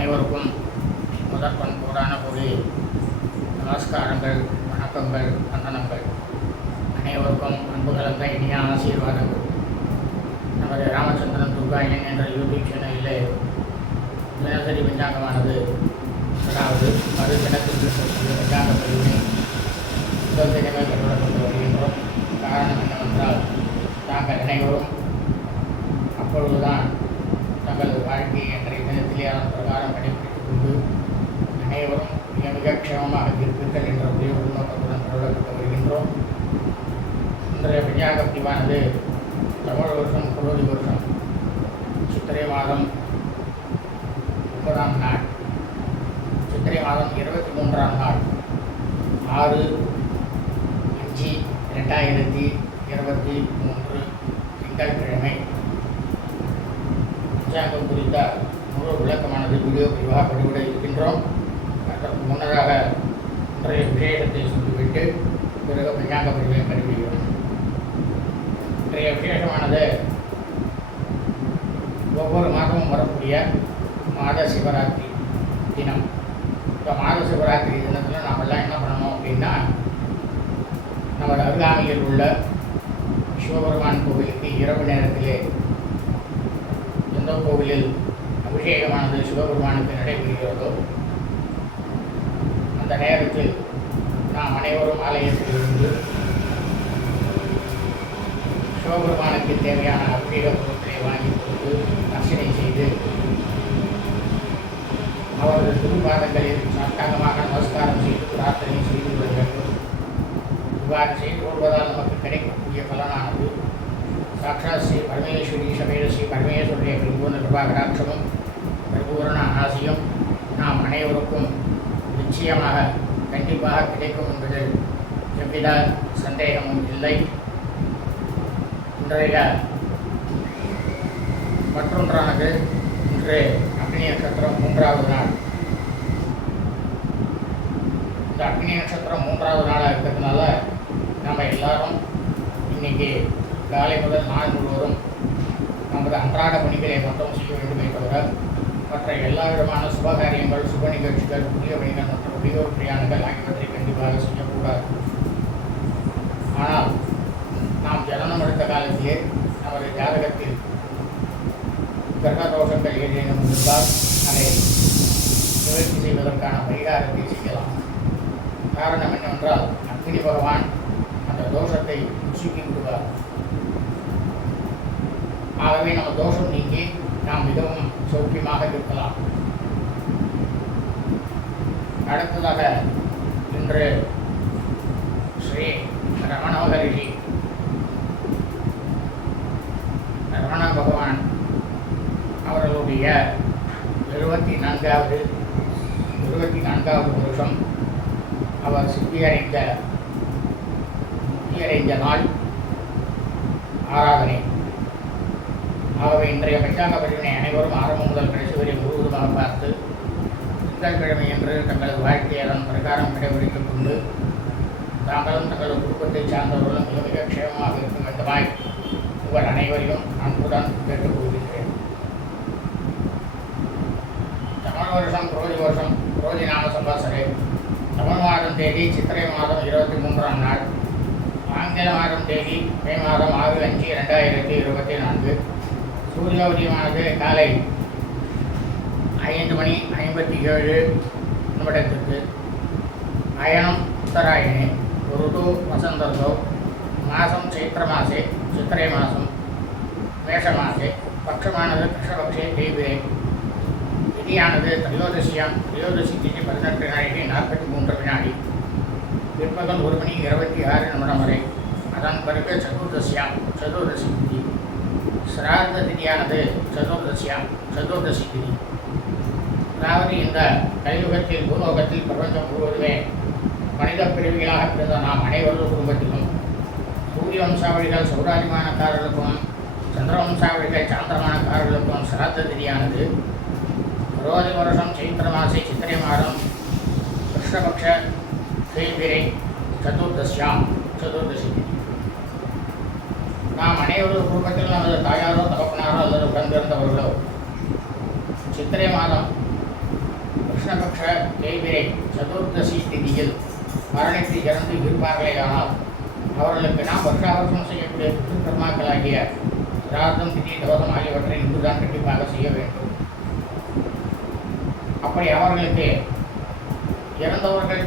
அனைவருக்கும் முதற் பண்போடான கூடி நமஸ்காரங்கள் வணக்கங்கள் வந்தனங்கள். அனைவருக்கும் அன்பு கலந்த இனிய ஆசீர்வாதங்கள். நமது ராமச்சந்திரன் துர்காயன் என்ற யூடியூப் சேனலிலே தினசரி விஞ்ஞானமானது அதாவது மறு தினத்திற்கு விஞ்ஞான பஞ்சாங்க பதிவினை முதல் தினமே கொண்டு வருகின்றோம். காரணம் என்னவென்றால் நாங்கள் அனைவரும் அப்பொழுதுதான் தங்களது வாழ்க்கையை அன்றைய தினத்திலே அதன் பிரகாரம் கடைபிடித்துக் கொண்டு அனைவரும் மிக மிக க்ஷேமமாக இருப்பீர்கள் என்ற ஒரே உள்நோக்கத்துடன் பிரபலப்பட்டு வருகின்றோம் இன்றைய விஞ்ஞாக பிரிவானது தமிழ் வருஷம் குரோதி வருஷம் சித்திரை மாதம் முப்பதாம் நாள் சித்திரை மாதம் இருபத்தி மூன்றாம் நாள் ஆறு அஞ்சு ரெண்டாயிரத்தி இருபத்தி மூன்று திங்கட்கிழமை பஞ்சாங்கம் குறித்த முழு விளக்கமானது வீடியோ விரிவாக பதிவிட இருக்கின்றோம். அதற்கு முன்னதாக இன்றைய விசேஷத்தை சொல்லிவிட்டு பிறகு பஞ்சாங்க பதிவை பதிவிடுகிறோம். இன்றைய விசேஷமானது ஒவ்வொரு மாதமும் வரக்கூடிய மாத சிவராத்திரி தினம். இந்த மாத சிவராத்திரி தினத்தில் நாமெல்லாம் என்ன பண்ணணும் அப்படின்னா நமது அருகாமையில் உள்ள சிவபெருமான் கோவிலுக்கு இரவு நேரத்திலே எந்த கோவிலில் அபிஷேகமானது சிவபெருமானுக்கு நடைபெறுகிறதோ அந்த நேரத்தில் நாம் அனைவரும் ஆலயத்தில் இருந்து சிவபெருமானுக்கு தேவையான அபிஷேக பொருட்களை வாங்கி கொடுத்து அர்ச்சனை செய்து அவரது திருப்பாதங்களில் சாஷ்டாங்கமாக நமஸ்காரம் செய்து பிரார்த்தனை செய்து கொள்ள வேண்டும். இவ்வாறு செய்து கொள்வதால் நமக்கு கிடைக்கக்கூடிய பலனானது. சாட்சாத் பரமேஸ்வரி சமேத ஸ்ரீ பரமேஸ்வருடைய பரிபூர்ண கிருபாகராட்சமும் பரிபூர்ண ஆசியும் நாம் அனைவருக்கும் நிச்சயமாக கண்டிப்பாக கிடைக்கும் என்பது எவ்வித சந்தேகமும் இல்லை இன்றைய மற்றொன்றானது இன்று அக்னி நட்சத்திரம் மூன்றாவது நாள் இந்த அக்னி நட்சத்திரம் மூன்றாவது நாளாக இருக்கிறதுனால நம்ம எல்லாரும் இன்னைக்கு காலை முதல் நாள் முழுவதும் நமது அன்றாட பணிகளை மட்டும் செய்ய வேண்டுமே தவிர மற்ற எல்லா விதமான சுபகாரியங்கள் சுப நிகழ்ச்சிகள் புதிய பணிகள் மற்றும் வெளியூர் பிரயாணங்கள் ஆகியவற்றை கண்டிப்பாக செய்யக்கூடாது. ஆனால் நாம் ஜனனம் எடுத்த காலத்திலே நமது ஜாதகத்தில் கிரக தோஷங்கள் ஏதேனும் இருந்தால் அதை நிவர்த்தி செய்வதற்கான பரிகாரத்தை செய்யலாம். காரணம் என்னவென்றால் அக்னி பகவான் அந்த தோஷத்தை சூக்கி விடுவார் ஆகவே நம்ம தோஷம் நீங்கி நாம் மிகவும் சௌக்கியமாக இருக்கலாம். அடுத்ததாக இன்று ஸ்ரீ ரமண மகரிஷி ரமண பகவான் அவர்களுடைய எழுபத்தி நான்காவது இருபத்தி நான்காவது வருஷம் அவர் சித்தியடைந்த சித்தியடைந்த நாள் ஆராதனை. ஆகவே இன்றைய பஞ்சாங்க பதிவினை அனைவரும் ஆரம்பம் முதல் கடைசி வரை முழுவதுமாக பார்த்து திங்கட்கிழமை என்று தங்களது வாழ்க்கையை அதன் பிரகாரம் கடைபிடித்துக் கொண்டு தாங்களும் தங்களது குடும்பத்தை சார்ந்தவர்களும் மிக மிக க்ஷேமமாக இருக்கும் வேண்டுமாய் உங்கள் அனைவரையும் அன்புடன் கேட்டுக்கொள்கிறேன். தமிழ் வருஷம் குரோதி வருஷம் குரோதி நாம சம்பாசரே தமிழ் மாதம் தேதி சித்திரை மாதம் இருபத்தி மூன்றாம் நாள். ஆங்கில மாதம் தேதி மே மாதம் ஆறு அஞ்சு ரெண்டாயிரத்தி இருபத்தி நான்கு. சூரிய உதயமானது காலை ஐந்து மணி ஐம்பத்தி ஏழு நிமிடத்திற்கு அயனம் உத்தராயணே ருது வசந்தோ மாதம் சைத்திர மாசே சித்திரை மாதம் மேஷ மாசே பட்சமானது கிருஷ்ணபக்ஷே தெய்வே திதியானது திரையோதசியாம் திரையோதசி திதி பதினெட்டு நாளைக்கு நாற்பத்தி மூன்று வினாடி. பிற்பகல் ஒரு மணி இருபத்தி ஆறு நிமிடம் வரை. அதன் பிறகு சதுர்தசியாம் சதுர்தசி. சிரார்த்த திதியானது சதுர்தசியாம் சதுர்தசி திதி அதாவது இந்த கலியுகத்தில் பூலோகத்தில் பிரபஞ்சம் முழுவதுமே மனித பிரிவுகளாக பிறந்த நாம் அனைவரது குடும்பத்திலும் சூரிய வம்சாவளிகள் சௌராஜிமானக்காரர்களுக்கும் சந்திர வம்சாவளிகள் சாந்திரமானக்காரர்களுக்கும் சிராத்த திதியானது ரோதி வருஷம் சைத்திர மாசை சித்திரை மாதம் கிருஷ்ணபக்ஷ தேய்பிரை சதுர்தசியாம் சதுர்தசி திதி. நாம் அனைவரும் குடும்பத்தில் நமது தாயாரோ தகப்பனாரோ அல்லது உடன்பிறந்தவர்களோ சித்திரை மாதம் கிருஷ்ணபக்ஷ தேய்பிரை சதுர்தசி திதியில் மரணித்து இறந்து இருப்பார்களேயானால் அவர்களுக்கு நாம் வருஷாவசம் செய்யக்கூடிய பித்ருக்கர்மாக்களாகிய சிரார்த்தம் திதி தோதம் ஆகியவற்றை இன்றுதான் கண்டிப்பாக செய்ய வேண்டும். அப்படி அவர்களுக்கு இறந்தவர்கள்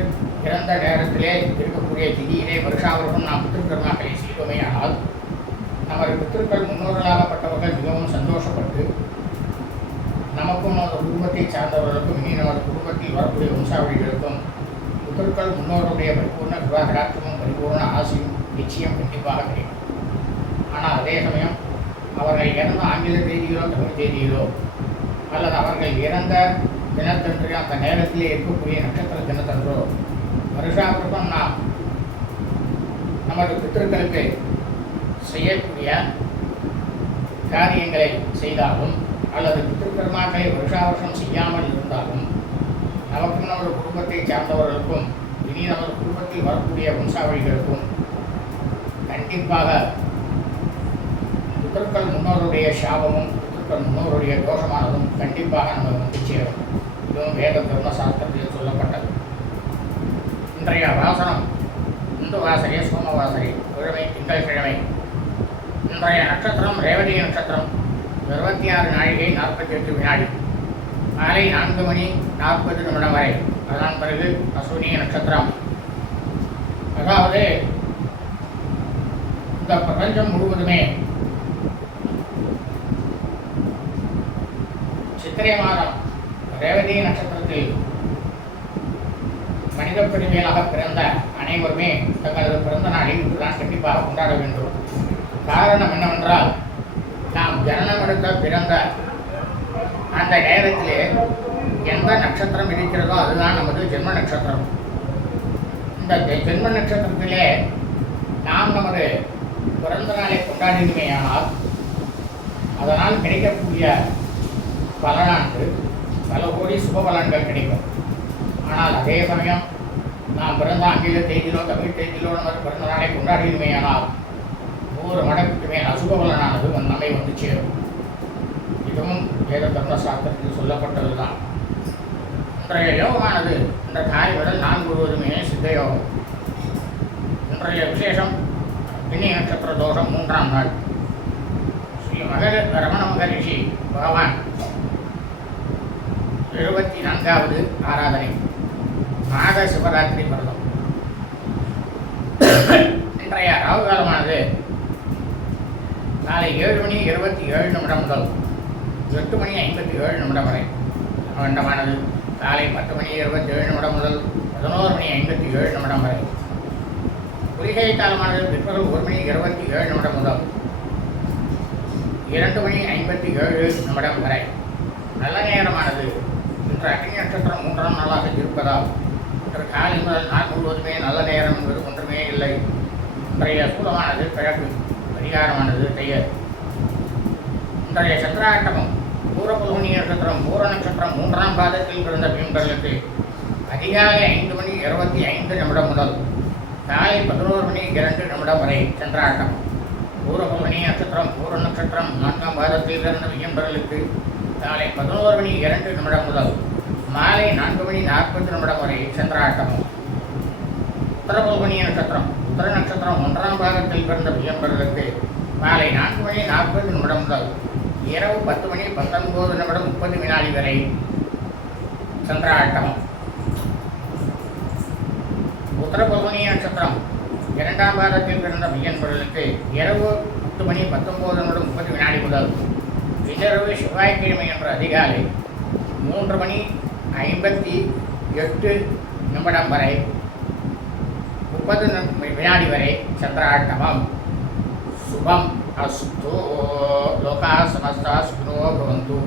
இறந்த நேரத்திலே இருக்கக்கூடிய திதியிலே வருஷாவர்ஷம் நாம் பித்ருக்கர்மாக்களை செய்வோமே ஆனால் நமது பித்திருக்கள் முன்னோர்களாகப்பட்டவர்கள் மிகவும் சந்தோஷப்பட்டு நமக்கும் நமது குடும்பத்தை சார்ந்தவர்களுக்கும் இனி நமது குடும்பத்தில் வரக்கூடிய வம்சாவளிகளுக்கும் பித்திருக்கள் முன்னோருடைய பரிபூர்ண விவாகராட்சமும் பரிபூர்ண ஆசையும் நிச்சயம் கண்டிப்பாக கிடைக்கும். ஆனால் அதே சமயம் அவர்கள் இறந்த ஆங்கில தேதியிலோ தமிழ் தேதியிலோ அல்லது அவர்கள் இறந்த தினத்தன்று அந்த நேரத்திலே இருக்கக்கூடிய நட்சத்திர தினத்தன்றோ வருஷாவருஷம் நாம் நமது பித்திருக்களுக்கு செய்யக்கூடிய காரியங்களை செய்தாலும் அல்லது பித்திருக்கர்மாக்களை வருஷாவருஷம் செய்யாமல் இருந்தாலும் நமக்கும் நமது குடும்பத்தை சார்ந்தவர்களுக்கும் இனி நமது குடும்பத்தில் வரக்கூடிய வம்சாவளிகளுக்கும் கண்டிப்பாக பித்தர்கள் முன்னோருடைய சாபமும் பித்தர்கள் முன்னோருடைய தோஷமானதும் கண்டிப்பாக நம்ம வந்து சேரும். இதுவும் வேத தர்ம சாஸ்திரத்தில் சொல்லப்பட்டது. இன்றைய வாசனம் இந்து வாசரே சோமவாசரே கிழமை. திங்கட்கிழமை இன்றைய நட்சத்திரம் ரேவதி நட்சத்திரம். இருபத்தி ஆறு நாழிகை நாற்பத்தி எட்டு வினாடி. மாலை நான்கு மணி நாற்பது நிமிடம் வரை. அதன் பிறகு அஸ்வினி நட்சத்திரம். அதாவது இந்த பிரபஞ்சம் முழுவதுமே சித்திரை மாதம் ரேவதி நட்சத்திரத்தில் மனித பிரிவியலாக பிறந்த அனைவருமே தங்களது பிறந்த நாளை இன்றுதான் கண்டிப்பாக கொண்டாட வேண்டும். காரணம் என்னவென்றால் நாம் ஜனனம் எடுத்த பிறந்த அந்த நேரத்திலே எந்த நட்சத்திரம் இருக்கிறதோ அதுதான் நமது ஜென்ம நட்சத்திரம். இந்த ஜென்ம நட்சத்திரத்திலே நாம் நமது பிறந்த நாளை கொண்டாடினமையானால் அதனால் கிடைக்கக்கூடிய பலனானது பல கோடி சுப பலன்கள் கிடைக்கும். ஆனால் அதே சமயம் நாம் பிறந்த ஆங்கில தேதியிலோ தமிழ் தேதியிலோ நமது பிறந்த நாளை கொண்டாடினமையானால் நூறு மடங்குக்கு மேல் அசுப நம்மை வந்து சேரும். இதுவும் வேத தர்ம சொல்லப்பட்டது தான் இன்றைய யோகமானது இந்த தாய் விடல் நாள் முழுவதுமே சித்த யோகம் இன்றைய விசேஷம் பின்னி நட்சத்திர தோஷம் மூன்றாம் நாள். ஸ்ரீ மகர ரமண மகரிஷி பகவான் எழுபத்தி நான்காவது ஆராதனை. மாத சிவராத்திரி விரதம். இன்றைய ராகு காலமானது காலை ஏழு மணி இருபத்தி ஏழு நிமிடம் முதல் எட்டு மணி ஐம்பத்தி ஏழு நிமிடம் வரை. அவண்டமானது காலை பத்து மணி இருபத்தி ஏழு நிமிடம் முதல் பதினோரு மணி ஐம்பத்தி ஏழு நிமிடம் வரை. குளிகை காலமானது பிற்பகல் ஒரு மணி இருபத்தி ஏழு நிமிடம் முதல் இரண்டு மணி ஐம்பத்தி ஏழு நிமிடம் வரை. நல்ல நேரமானது. இன்று அக்னி நட்சத்திரம் மூன்றாம் நாளாக இருப்பதால் இன்று காலை முதல் நாள் முழுவதுமே நல்ல நேரம் என்பது ஒன்றுமே இல்லை. இன்றைய சூழமானது கிழக்கு. பரிகாரமானது செய்ய இன்றைய சந்திராட்டமும் பூரபுல்குனி நட்சத்திரம் பூர நட்சத்திரம் மூன்றாம் பாதத்தில் பிறந்த மீன்களுக்கு அதிகாலை ஐந்து மணி இருபத்தி ஐந்து நிமிடம் முதல் காலை பதினோரு மணி இரண்டு நிமிடம் வரை சந்திராட்டம் பூரபுல்குனி நட்சத்திரம் பூர நட்சத்திரம் நான்காம் பாதத்தில் பிறந்த மீன்பர்களுக்கு காலை பதினோரு மணி இரண்டு நிமிடம் முதல் மாலை நான்கு மணி நாற்பது நிமிடம் வரை சந்திராட்டமும். உத்தரபல்குனி நட்சத்திரம் உத்தர நட்சத்திரம் ஒன்றாம் பாகத்தில் பிறந்த வியம்பர்களுக்கு மாலை நான்கு மணி நாற்பது நிமிடம் முதல் இரவு பத்து மணி பத்தொன்பது நிமிடம் முப்பது வினாடி வரை சந்திராட்டம். உத்தரபல்குனி நட்சத்திரம் இரண்டாம் பாகத்தில் பிறந்த வியன்பர்களுக்கு இரவு பத்து மணி பத்தொன்பது நிமிடம் முப்பது வினாடி முதல். இன்றிரவு செவ்வாய்க்கிழமை என்ற அதிகாலை மூன்று மணி ஐம்பத்தி எட்டு நிமிடம் வரை முப்பது வினாடி வரை சந்திராட்டமம் சுபம் அஸ்து லோகா சமஸ்தா சுகினோ பவந்து.